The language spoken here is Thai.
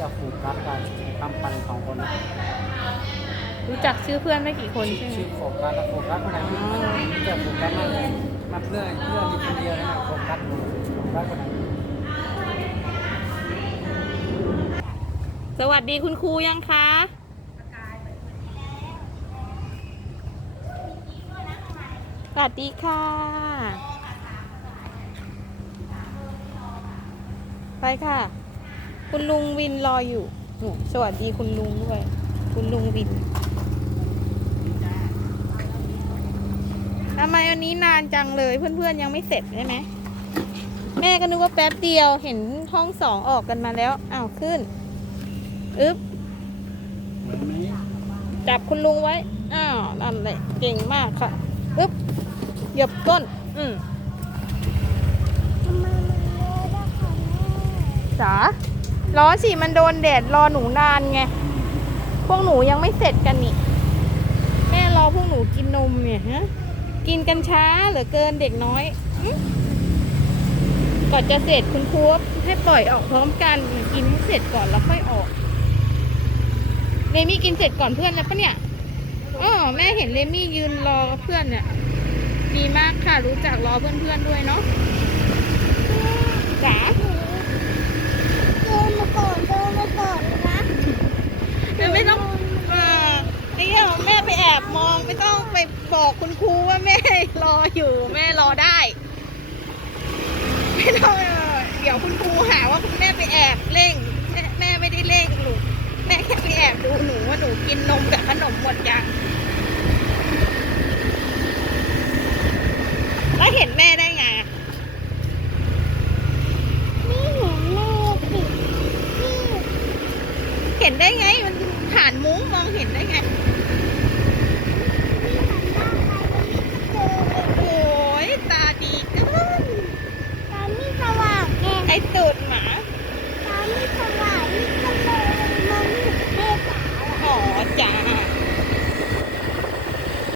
จะโฟกัสกันทำปันสองคนนะรู้จักชื่อเพื่อนไม่กี่คนชื่อใช่ไหมชื่อโฟกัสแล้วโฟกัสคนไหนที่รู้จักโฟกัสมากเลยมาเพื่อนเพื่อนมีคนเดียวนะโฟกัสโฟกัสคนไหนสวัสดีคุณครูยังคะสวัสดีค่ะไปค่ะ คุณลุงวินรออยู่หนูสวัสดีคุณลุงด้วย คุณลุงวินทำไมวันนี้นานจังเลยเพื่อนๆยังไม่เสร็จใช่ไหมแม่ก็นึกว่าแป๊บเดียวเห็นห้องสองออกกันมาแล้วอ้าวขึ้นอึ๊บเห็นไหมจับคุณลุงไว้อ้าวนั่นแหละเก่งมากค่ะอึ๊บเหยียบก้น อืมทำไมมันเลอะล่ะคะแม่จ๋า ล้อสิมันโดนแดดรอหนูนานไง พวกหนูยังไม่เสร็จกันนี่ แม่รอพวกหนูกินนมเนี่ยฮะ กินกันช้าเหลือเกินเด็กน้อยก่อนจะเสร็จคุณครูให้ปล่อยออกพร้อมกันกินให้เสร็จก่อนแล้วค่อยออกเรมี่กินเสร็จก่อนเพื่อนแล้วปะเนี่ยอ๋อแม่เห็นเรมี่ยืนรอเพื่อนเนี่ยดีมากค่ะรู้จักรอเพื่อนๆด้วยเนาะจ๋า เดินมาก่อนเดินมาก่อนนะ เดี๋ยวไม่ต้องเออนี่เดี๋ยวแม่ไปแอบมองไม่ต้องไป บอกคุณครูว่าแม่รออยู่แม่รอได้ไม่ต้องเดี๋ยวคุณครูหาว่าคุณแม่ไปแอบเร่งแม่แม่ไม่ได้เร่งลูกแม่แค่ไปแอบดูหนูว่าหนูกินนมกับขนมหมดยังแล้วเห็นแม่ได้ไงอะนี่เห็นแม่สินี่เห็นได้ไงมันผ่านมุ้งมองเห็นได้ไง